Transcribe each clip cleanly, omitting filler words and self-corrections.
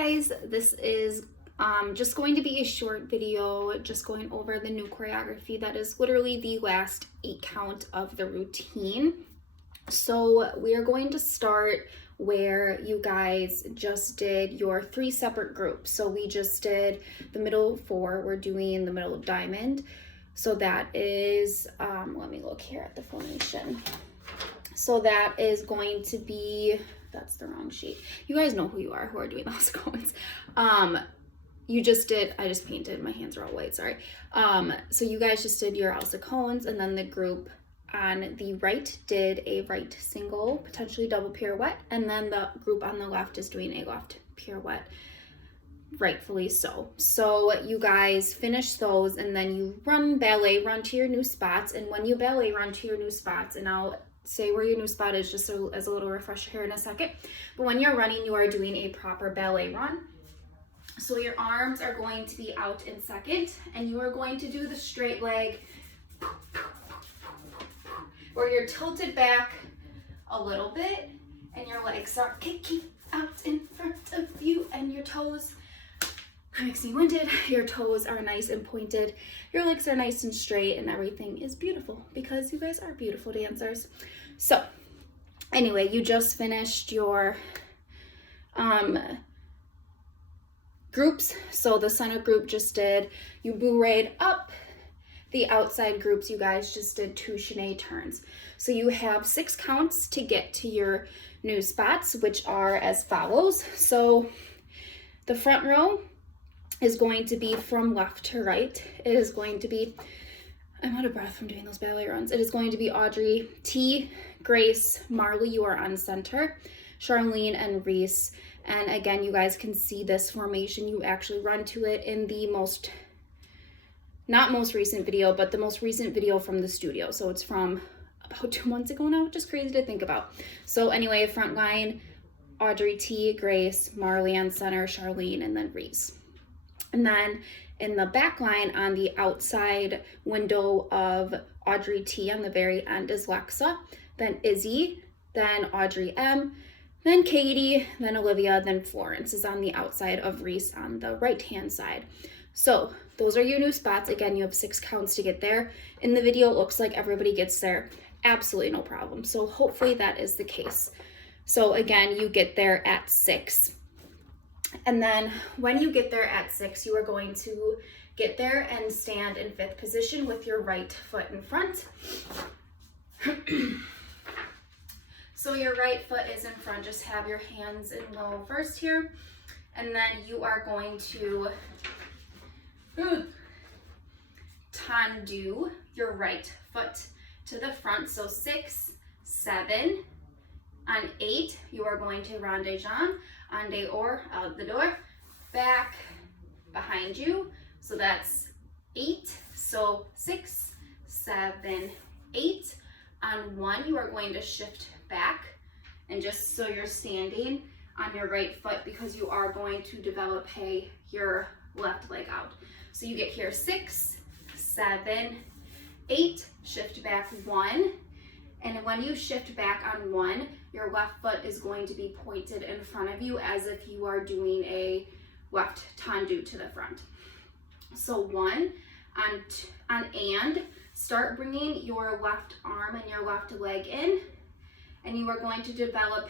guys, this is just going to be a short video just going over the new choreography that is literally the last 8 count of the routine. So we are going to start where you guys just did your 3 separate groups. So we just did the middle 4, we're doing the middle diamond. So that is, let me look here at the formation. So that is going to be, that's the wrong sheet. You guys know who you are, who are doing those cones. You just did, I just painted, my hands are all white, sorry. So you guys just did your Elsa cones, and then the group on the right did a right single, potentially double pirouette, and then the group on the left is doing a left pirouette, rightfully so. So you guys finish those, and then you ballet run to your new spots, and when you ballet run to your new spots, and I'll say where your new spot is just so, as a little refresher here in a second, but when you're running, you are doing a proper ballet run. So your arms are going to be out in second, and you are going to do the straight leg where you're tilted back a little bit and your legs are kicking out in front of you, and your toes, that makes me winded, your toes are nice and pointed, your legs are nice and straight, and everything is beautiful because you guys are beautiful dancers. So anyway, you just finished your groups. So the center group just did, you bourrée up. The outside groups, you guys just did 2 chaîné turns. So you have 6 counts to get to your new spots, which are as follows. So the front row is going to be from left to right. It is going to be, I'm out of breath from doing those ballet runs. It is going to be Audrey, T, Grace, Marley, you are on center, Charlene, and Reese. And again, you guys can see this formation. You actually run to it in the not most recent video, but the most recent video from the studio. So it's from about 2 months ago now, which is crazy to think about. So anyway, front line, Audrey, T, Grace, Marley on center, Charlene, and then Reese. And then in the back line on the outside window of Audrey T on the very end is Lexa, then Izzy, then Audrey M, then Katie, then Olivia, then Florence is on the outside of Reese on the right-hand side. So those are your new spots. Again, you have 6 counts to get there. In the video, it looks like everybody gets there. Absolutely no problem. So hopefully that is the case. So again, you get there at 6. And then when you get there at 6, you are going to get there and stand in 5th position with your right foot in front. So your right foot is in front, just have your hands in low first here. And then you are going to tendu your right foot to the front. So 6, 7, on 8, you are going to rond de jambe, en dehors, out the door, back, behind you. So that's 8. So 6, 7, 8. On 1, you are going to shift back, and just so you're standing on your right foot because you are going to develop your left leg out. So you get here 6, 7, 8, shift back 1, and when you shift back on 1, your left foot is going to be pointed in front of you as if you are doing a left tendu to the front. So 1, and start bringing your left arm and your left leg in, and you are going to develop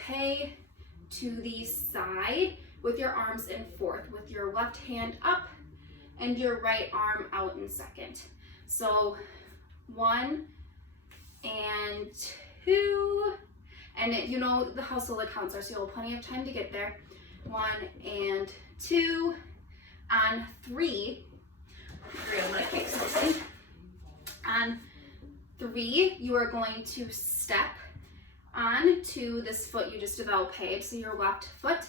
to the side with your arms in 4th, with your left hand up and your right arm out in 2nd. So 1 and 2, and you know how slow the counts are, so you'll have plenty of time to get there. 1 and 2, on 3, I'm gonna kick something. On 3, you are going to step on to this foot you just developed, so your left foot,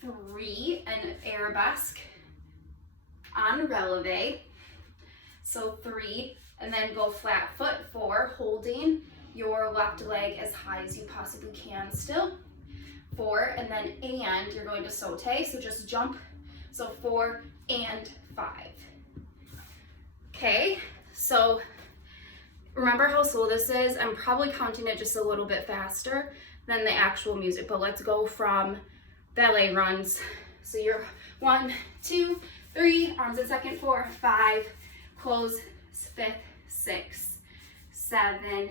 3, and arabesque on releve. So 3, and then go flat foot, 4, holding your left leg as high as you possibly can still. 4, and then you're going to saute, so just jump. So 4 and 5. Okay, so remember how slow this is? I'm probably counting it just a little bit faster than the actual music, but let's go from ballet runs So you're 1, 2, 3, arms in second, 4, 5, close, 5th, 6, 7,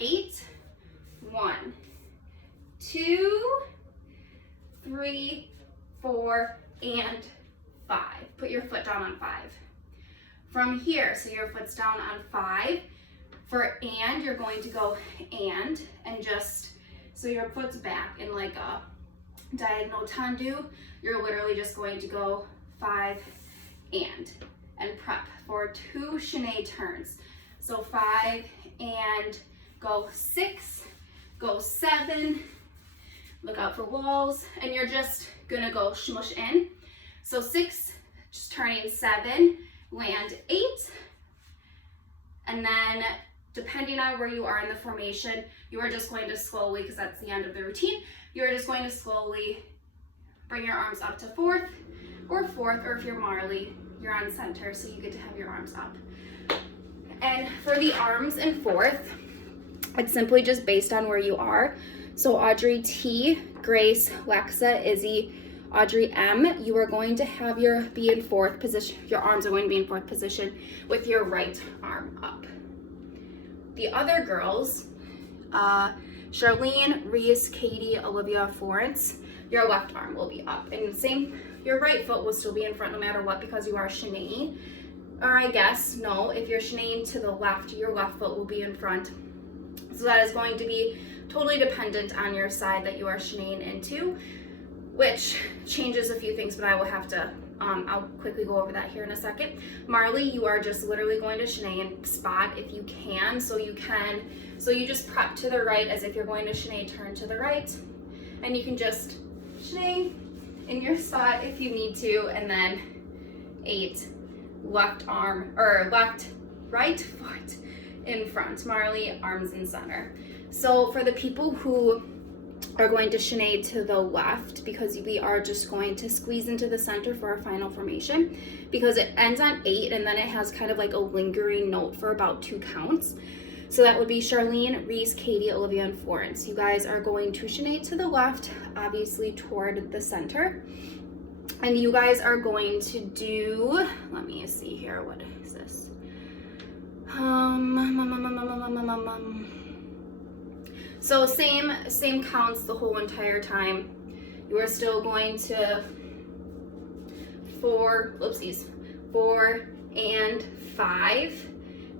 8, 1, 2, 3, 4, and 5. Put your foot down on 5. From here, so your foot's down on 5. For and, you're going to go and just, so your foot's back in like a diagonal tendu. You're literally just going to go 5 and prep for 2 chaîné turns. So 5 and go 6, go 7, look out for walls, and you're just gonna go smush in. So 6, just turning 7, land 8, and then depending on where you are in the formation, you are just going to slowly, because that's the end of the routine, you are just going to slowly bring your arms up to 4th, or if you're Marley, you're on center, so you get to have your arms up. And for the arms in 4th, it's simply just based on where you are. So Audrey T, Grace, Lexa, Izzy, Audrey M, you are going to have be in 4th position. Your arms are going to be in 4th position with your right arm up. The other girls, Charlene, Reese, Katie, Olivia, Florence, your left arm will be up. And same, your right foot will still be in front no matter what because you are chaîné. Or I guess, no, if you're chaîné to the left, your left foot will be in front. So that is going to be totally dependent on your side that you are chaîné into, which changes a few things, but I will have to, I'll quickly go over that here in a second. Marley, you are just literally going to chaîné and spot if you can. So you just prep to the right as if you're going to chaîné, turn to the right, and you can just chaîné in your spot if you need to, and then 8, left arm, or right foot in front. Marley, arms in center. So for the people who are going to chaîné to the left, because we are just going to squeeze into the center for our final formation, because it ends on 8 and then it has kind of like a lingering note for about 2 counts. So that would be Charlene, Reese, Katie, Olivia, and Florence. You guys are going to chaîné to the left, obviously toward the center. And you guys are going to do, let me see here, what is this? So same counts the whole entire time. You are still going to 4 and 5,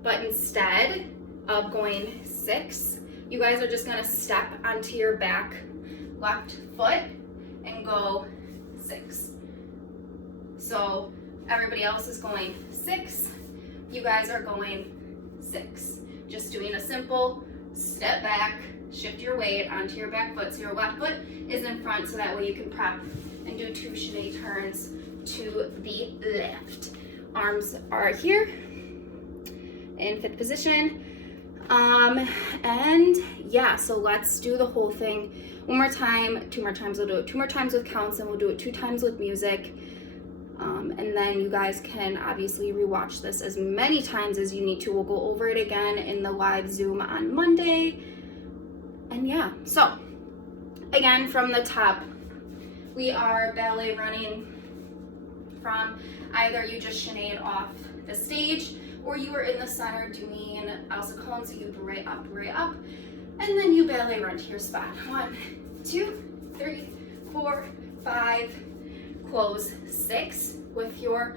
but instead of going 6, you guys are just gonna step onto your back left foot and go 6. So everybody else is going 6, you guys are going 6. Just doing a simple step back, shift your weight onto your back foot so your left foot is in front, so that way you can prep and do 2 chaîné turns to the left. Arms are here in 5th position. And yeah, so let's do the whole thing one more time, 2 more times. We'll do it 2 more times with counts, and we'll do it 2 times with music. And then you guys can obviously rewatch this as many times as you need to. We'll go over it again in the live Zoom on Monday. And yeah, so again, from the top, we are ballet running from either you just chaînéed off the stage, or you were in the center doing Elsa Cone, so you right up, and then you ballet run to your spot. 1, 2, 3, 4, 5, close 6 with your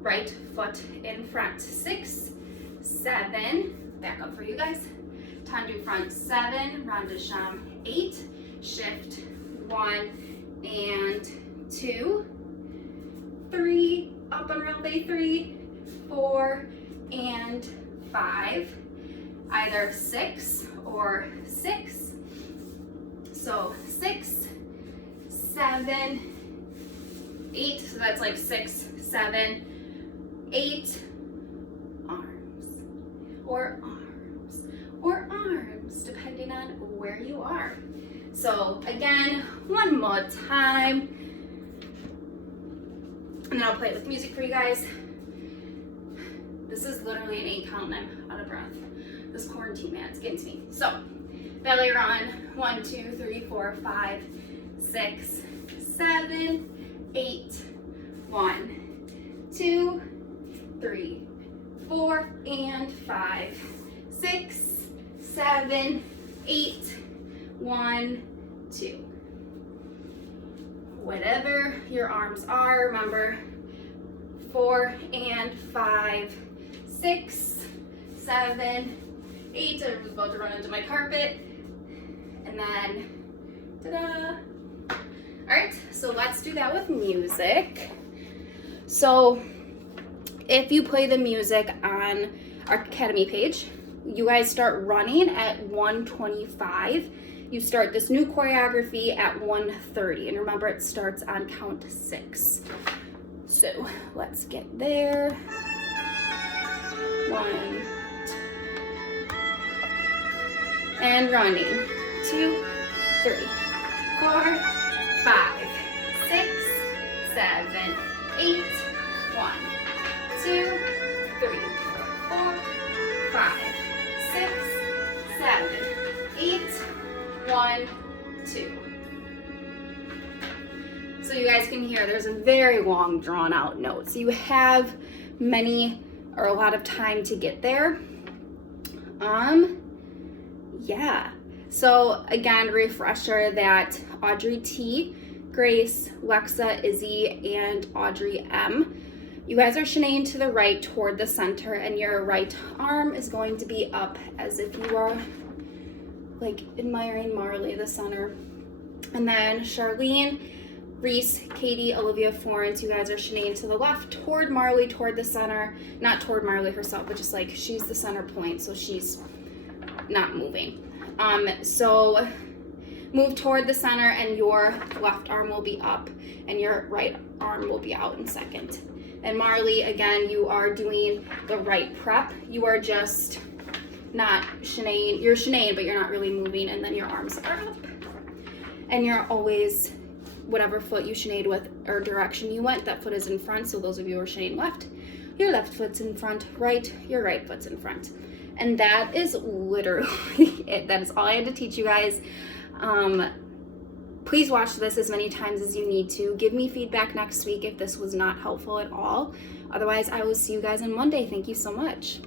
right foot in front. 6, 7, back up for you guys. Tendu front 7, rond de chambre 8, shift 1 and 2, 3, up and releve 3, 4, and 5, either 6 or 6. So 6, 7, 8, so that's like 6, 7, 8, arms, or arms, depending on where you are. So again, one more time, and then I'll play it with music for you guys. This is literally an 8 count and I'm out of breath. This quarantine, man, it's getting to me. So, ballet run, 1, 2, 3, 4, 5, 6, 7, 8. 1, 2, 3, 4, and 5, 6, 7, 8, 1, 2. Whatever your arms are, remember 4 and 5, 6, 7, 8. I was about to run into my carpet. And then, ta-da! All right, so let's do that with music. So if you play the music on our Academy page, you guys start running at 1:25. You start this new choreography at 1:30, and remember it starts on count 6. So let's get there. 1, and running. 2, 3, 4, 5, 6, 7, 8, 1, 2, 3, 4, 5, 6, 7, 8, 1, 2. So you guys can hear there's a very long drawn out note. So you have many or a lot of time to get there. Yeah. So again, refresher that Audrey T, Grace, Lexa, Izzy, and Audrey M. You guys are cheneying to the right toward the center, and your right arm is going to be up as if you are like admiring Marley, the center. And then Charlene, Reese, Katie, Olivia, Florence, you guys are cheneying to the left toward Marley, toward the center. Not toward Marley herself, but just like she's the center point, so she's not moving. So move toward the center, and your left arm will be up and your right arm will be out in second. And Marley, again, you are doing the right prep. You are just not cheneying. You're cheneying, but you're not really moving, and then your arms are up. And you're always, whatever foot you cheneyed with or direction you went, that foot is in front. So those of you who are cheneying left, your left foot's in front, right, your right foot's in front. And that is literally it. That is all I had to teach you guys. Please watch this as many times as you need to. Give me feedback next week if this was not helpful at all. Otherwise, I will see you guys on Monday. Thank you so much.